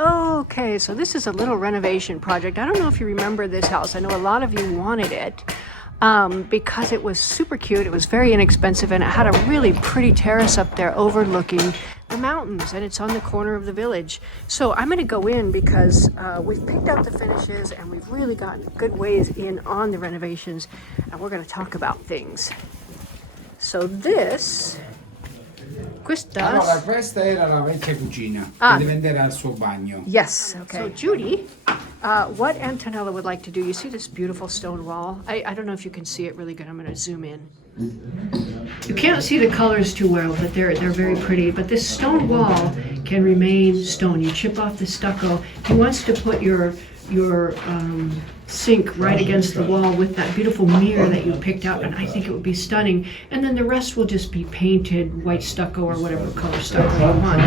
Okay, so this is a little renovation project. I don't know if you remember this house. I know a lot of you wanted it because it was super cute. It was very inexpensive and it had a really pretty terrace up there overlooking the mountains, and it's on the corner of the village. So I'm going to go in because we've picked out the finishes and we've really gotten good ways in on the renovations, and we're going to talk about things. So Allora, questa era la vecchia cucina che diventerà il suo bagno. Yes, okay. So Judy, what Antonella would like to do, you see this beautiful stone wall? I don't know if you can see it really good. I'm going to zoom in. You can't see the colors too well, but they're very pretty. But this stone wall can remain stone. You chip off the stucco. He wants to put your sink right against the wall with that beautiful mirror that you picked out, and I think it would be stunning. And then the rest will just be painted white stucco or whatever color stucco you want.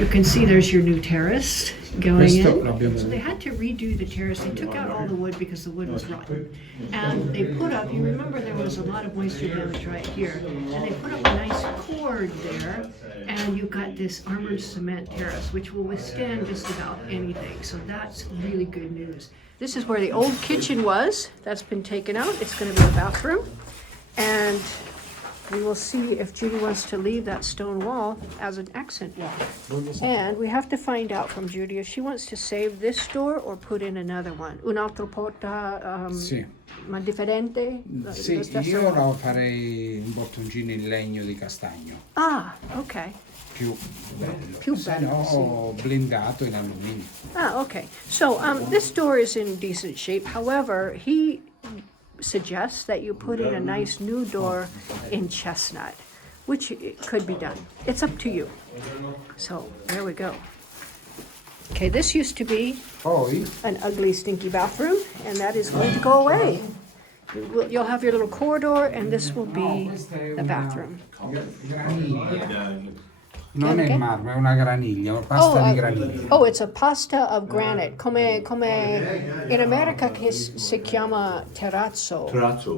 You can see there's your new terrace going in. So they had to redo the terrace. They took out all the wood because the wood was rotten. And they put up, you remember there was a lot of moisture damage right here, and they put up a nice cord there, and you got this armored cement terrace which will withstand just about anything. So that's really good news. This is where the old kitchen was. That's been taken out. It's going to be a bathroom. And we will see if Judy wants to leave that stone wall as an accent wall. And we have to find out from Judy if she wants to save this door or put in another one. Un'altra porta Sì. ma differente? Sì, io la farei un bottoncino in legno di castagno. Ah, ok. Più bello. Più Se bello, no, blindato in alluminio. Ah, okay. So this door is in decent shape. However, he suggests that you put in a nice new door in chestnut, which could be done. It's up to you. So there we go. Okay, this used to be Poi an ugly, stinky bathroom, and that is going to go away. You'll have your little corridor, and this will be the bathroom. graniglia. Non è marmo, è una graniglia, una pasta di graniglia. Oh, it's a pasta of granite, come in America che si chiama terrazzo.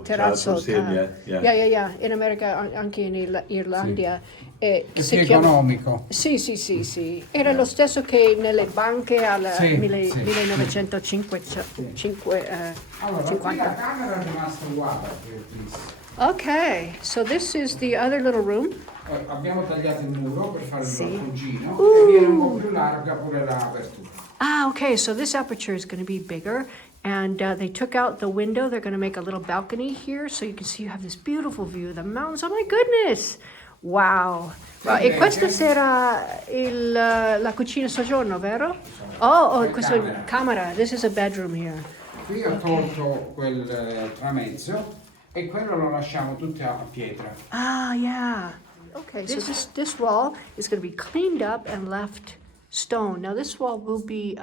Terrazzo, same, yeah. Yeah. In America, anche in Irlandia. È più economico. Sì. Era lo stesso che nelle banche al Sì. 1950. Allora, qui la camera è rimasta uguale. Okay, so this is the other little room. Abbiamo tagliato il muro per fare il balconcino e viene un po' più larga pure l'apertura. Ah, okay, so this aperture is going to be bigger, and they took out the window. They're going to make a little balcony here, so you can see you have this beautiful view of the mountains. Oh my goodness! Wow. E questa sarà la cucina soggiorno, vero? Oh, questa è camera. This is a bedroom here. Qui ho tolto quel tramezzo e quello lo lasciamo tutto a pietra. Ah, yeah. Okay, so this wall is going to be cleaned up and left stone. Now this wall will be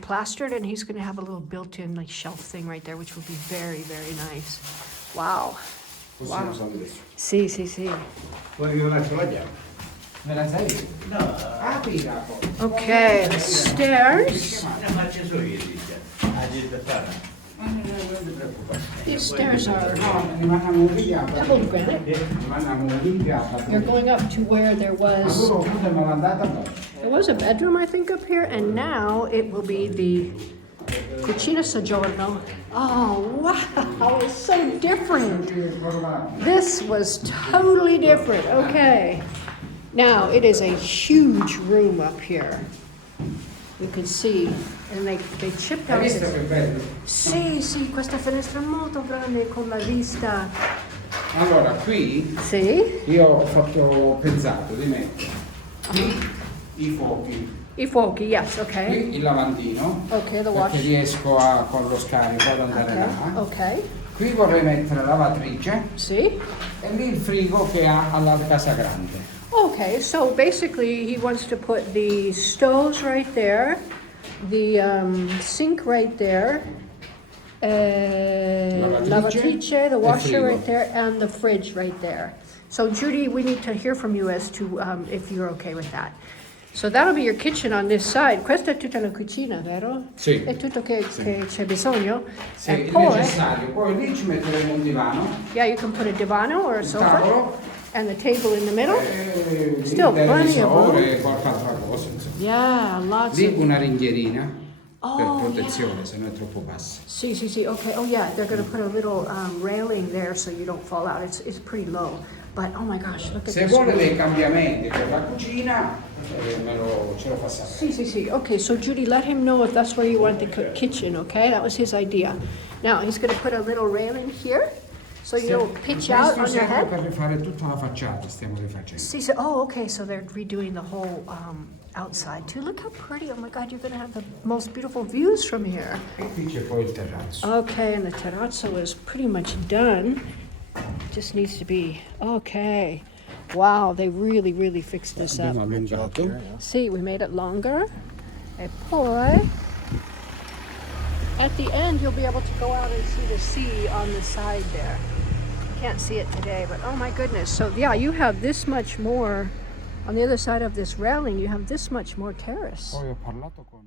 plastered, and he's going to have a little built-in like shelf thing right there, which will be very, very nice. Wow. Possiamo salire su. Sì. Vuoi che io lascio la chiave? Me la sai? No, Aprila poi. Okay, the stairs. la faccio solo io, dice. Ha detto fare. Non ti preoccupare. These stairs are Rimaniamo obbligati. double granite. Rimaniamo obbligati. You're going up to where there was There a bedroom, I think, up here, and now it will be the cucina soggiorno. Oh, wow, it's so different. This was totally different. Okay. Now, it is a huge room up here. You can see, and they chipped out Hai visto this. che bello? Sì, questa finestra è molto grande con la vista. Allora, qui Sì? io ho pensato di mettere qui i fuochi, I fuochi, yes, okay. qui il lavandino, Okay, the perché wash. riesco con lo scarico ad andare là. Okay. Qui vorrei mettere la lavatrice See? e lì il frigo che ha alla casa grande. Okay, so basically he wants to put the stoves right there, the sink right there, lavatrice, the washer frigo. right there, and the fridge right there. So Judy, we need to hear from you as to if you're okay with that. So that'll be your kitchen on this side. Questa è tutta la cucina, vero? Sì. È tutto che c'è bisogno? Sì, E il poi, necessario. Poi lì ci metteremo un divano, yeah, you can put a divano or a un sofa. tavolo And the table in the middle? Still plenty of room. E qualche altra cosa, insomma. Yeah, lots Lì of... una ringhierina per Oh, protezione, se no è troppo bassa. See, okay. Oh, yeah, they're gonna put a little railing there so you don't fall out. It's pretty low. But, oh my gosh, look at Se this. vuole dei cambiamenti per la cucina, ce lo fa sapere. See. Okay, so Judy, let him know if that's where you want the kitchen, okay? That was his idea. Now, he's gonna put a little railing here, so you don't pitch out on your Questo serve head. per rifare tutta la facciata, stiamo rifacendo. See, oh, okay, so they're redoing the whole outside too. Look how pretty. Oh my God, you're gonna have the most beautiful views from here. E qui c'è poi il terrazzo. Okay, and the terrazzo is pretty much done. Just needs to be, okay. Wow, they really fixed this up. Abbiamo allungato. See, we made it longer. E poi, at the end, you'll be able to go out and see the sea on the side there. You can't see it today, but oh my goodness. So yeah, you have this much more, on the other side of this railing, you have this much more terrace. Poi ho parlato con